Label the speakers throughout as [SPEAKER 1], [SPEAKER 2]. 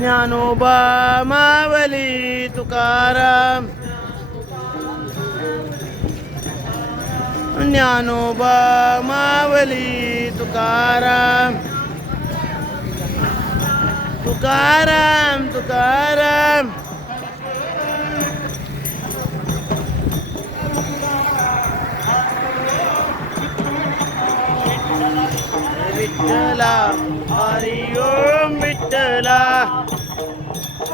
[SPEAKER 1] ज्ञानोबा मावली तुकाराम. ज्ञानोबा मावली तुकाराम. तुकाराम तुकाराम. विठ्ठला हरी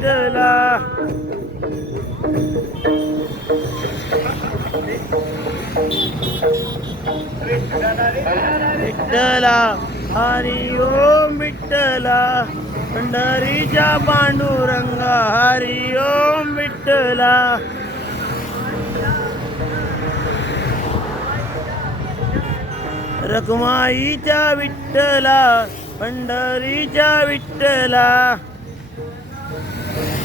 [SPEAKER 1] बदला ओम विठ्ठला हरी ओम विठ्ठला विठ्ठला हरी ओम विठ्ठला पंढरीच्या पांडुरंगा हरी ओम विठ्ठला रखमाईच्या विठ्ठला पंढरीच्या विठ्ठला Thank you.